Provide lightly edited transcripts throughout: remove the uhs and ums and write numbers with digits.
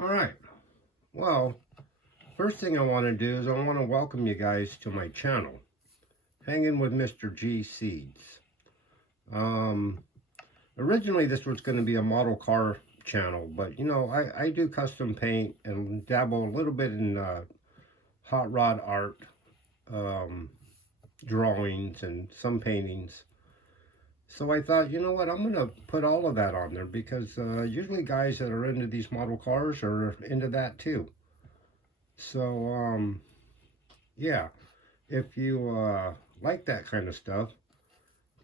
All right. Well, first thing I want to do is I want to welcome you guys to my channel, Hanging with MrGSeeds. Um, Originally, this was going to be a model car channel, but you know, I do custom paint and dabble a little bit in hot rod art, um, drawings, and some paintings. So I thought, you know what, I'm going to put all of that on there because usually guys that are into these model cars are into that too. So, yeah, if you like that kind of stuff,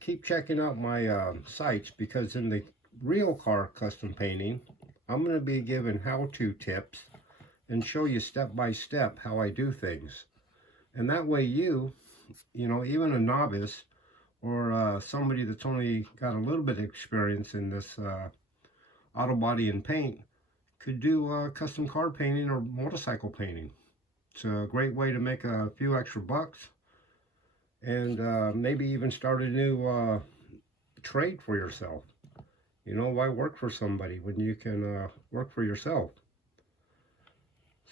keep checking out my sites because in the real car custom painting, I'm going to be giving how-to tips and show you step by step how I do things. And that way you know, even a novice or somebody that's only got a little bit of experience in this auto body and paint could do custom car painting or motorcycle painting. It's a great way to make a few extra bucks and maybe even start a new trade for yourself. You know, why work for somebody when you can work for yourself?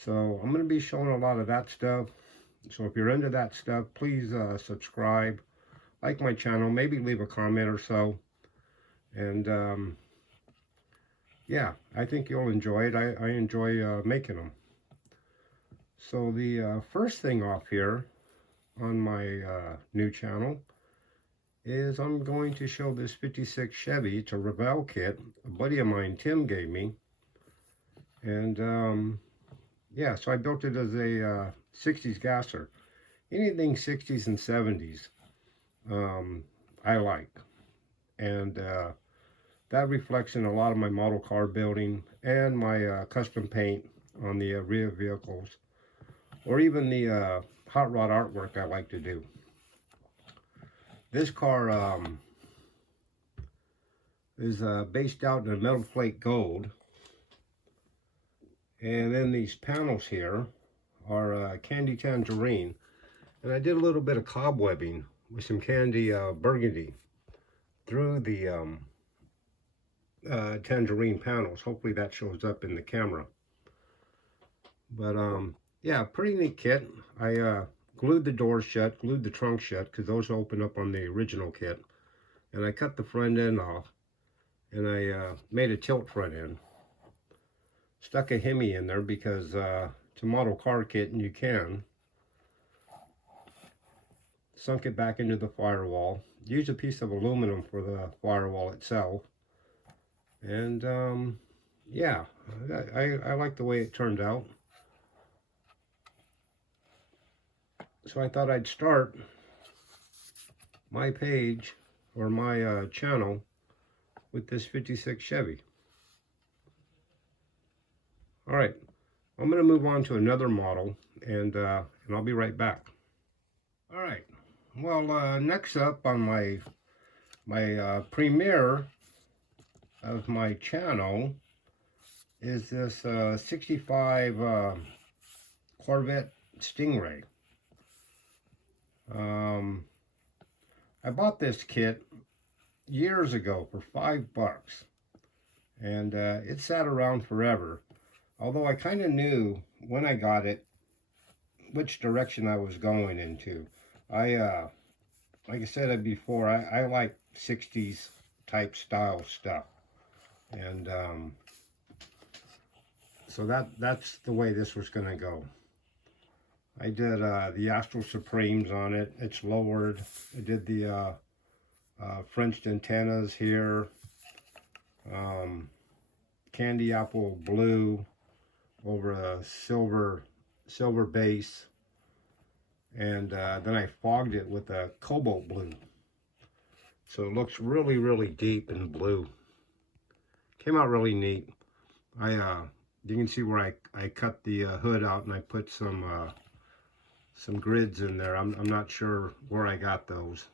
So I'm going to be showing a lot of that stuff. So if you're into that stuff, please subscribe, like my channel, maybe leave a comment or so. And yeah, I think you'll enjoy it. I enjoy making them. So the first thing off here on my new channel is I'm going to show this 56 Chevy. It's a Revell kit. A buddy of mine, Tim, gave me. And yeah, so I built it as a 60s gasser. Anything 60s and 70s I like. And that reflects in a lot of my model car building and my custom paint on the rear vehicles. Or even the hot rod artwork I like to do. This car is based out in a metal plate gold. And then these panels here are candy tangerine. And I did a little bit of cobwebbing with some candy burgundy through the tangerine panels. Hopefully that shows up in the camera. But yeah, pretty neat kit. I glued the doors shut, glued the trunk shut, because those open up on the original kit. And I cut the front end off, and I made a tilt front end. Stuck a Hemi in there because it's a model car kit and you can. Sunk it back into the firewall. Used a piece of aluminum for the firewall itself. And yeah, I like the way it turned out. So I thought I'd start my page or my channel with this 56 Chevy. All right, I'm going to move on to another model, and I'll be right back. All right. Well, next up on my premiere of my channel is this 65 Corvette Stingray. I bought this kit years ago for $5, and it sat around forever. Although I kind of knew when I got it which direction I was going into. Like I said before, I like 60s type style stuff, and so that's the way this was going to go. I did the Astral Supremes on it. It's lowered. I did the French antennas here, candy apple blue over a silver base, and then I fogged it with a cobalt blue, so it looks really deep in blue. Came out really neat. You can see where I cut the hood out and I put some grids in there. I'm not sure where I got those,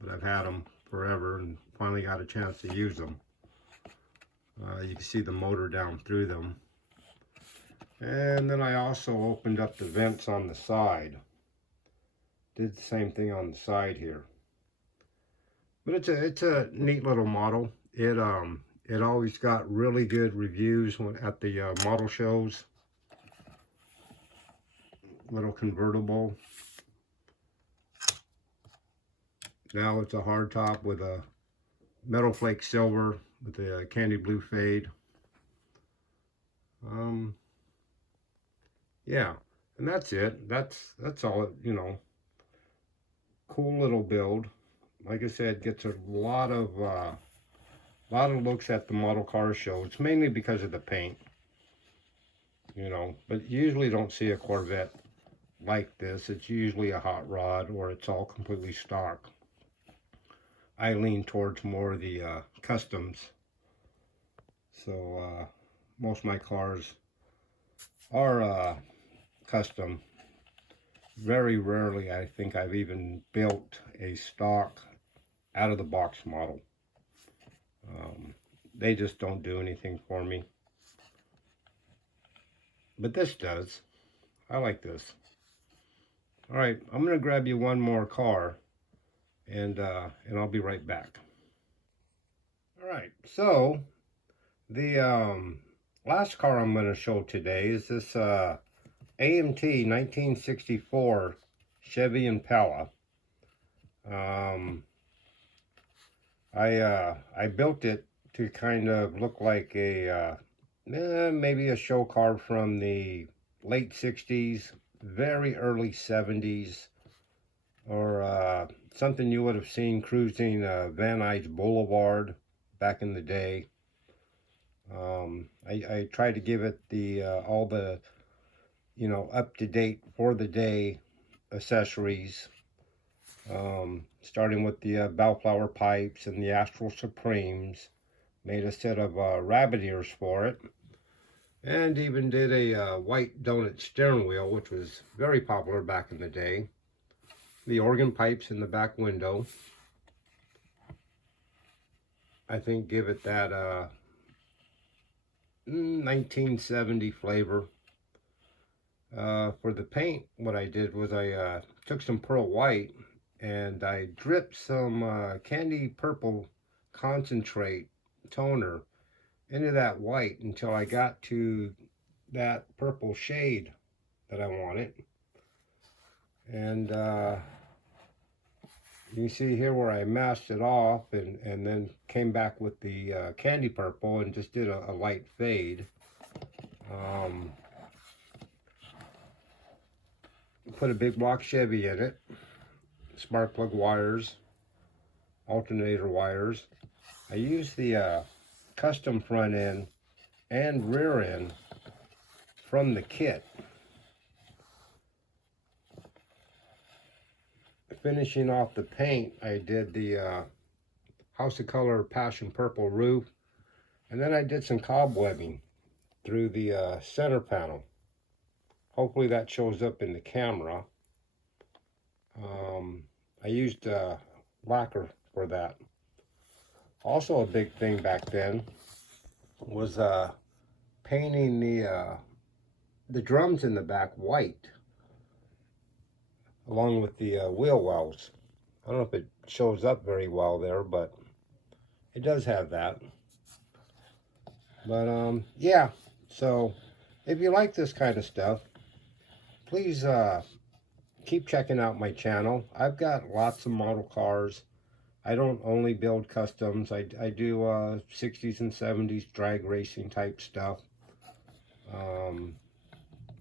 but I've had them forever and finally got a chance to use them. You can see the motor down through them. And then I also opened up the vents on the side. Did the same thing on the side here. But it's a neat little model. It always got really good reviews at the model shows. Little convertible. Now it's a hardtop with a metal flake silver with the candy blue fade. Yeah, and that's it. That's all. You know, cool little build. Like I said, gets a lot of looks at the model car show. It's mainly because of the paint, you know. But you usually don't see a Corvette like this. It's usually a hot rod, or it's all completely stock. I lean towards more of the customs. So most of my cars are custom. Very rarely, I think I've even built a stock out of the box model. They just don't do anything for me. But this does. I like this. All right, I'm gonna grab you one more car, and I'll be right back. All right, so the last car I'm gonna show today is this AMT 1964 Chevy Impala. I built it to kind of look like a maybe a show car from the late 60s, very early 70s, or something you would have seen cruising Van Nuys Boulevard back in the day. I tried to give it the all the, you know, up-to-date for the day accessories, starting with the bellflower pipes and the Astral Supremes. Made a set of rabbit ears for it, and even did a white donut steering wheel, which was very popular back in the day. The organ pipes in the back window, I think, give it that 1970 flavor. For the paint, what I did was I took some pearl white and I dripped some candy purple concentrate toner into that white until I got to that purple shade that I wanted. And you can see here where I masked it off and then came back with the candy purple and just did a light fade. Put a big block Chevy in it, spark plug wires, alternator wires. I used the custom front end and rear end from the kit. Finishing off the paint, I did the House of Color Passion Purple roof, and then I did some cobwebbing through the center panel. Hopefully that shows up in the camera. I used lacquer for that. Also a big thing back then was painting the drums in the back white, along with the wheel wells. I don't know if it shows up very well there, but it does have that. But yeah, so if you like this kind of stuff, please keep checking out my channel. I've got lots of model cars. I don't only build customs. I do 60s and 70s drag racing type stuff.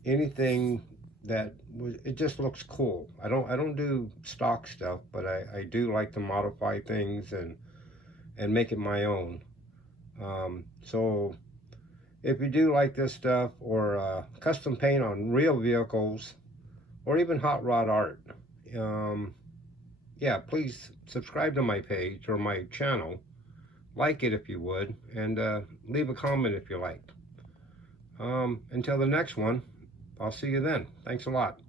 Anything that it just looks cool. I don't do stock stuff, but I do like to modify things and make it my own. So if you do like this stuff, or custom paint on real vehicles, or even hot rod art, yeah, please subscribe to my page or my channel, like it if you would, and leave a comment if you liked. Until the next one, I'll see you then. Thanks a lot.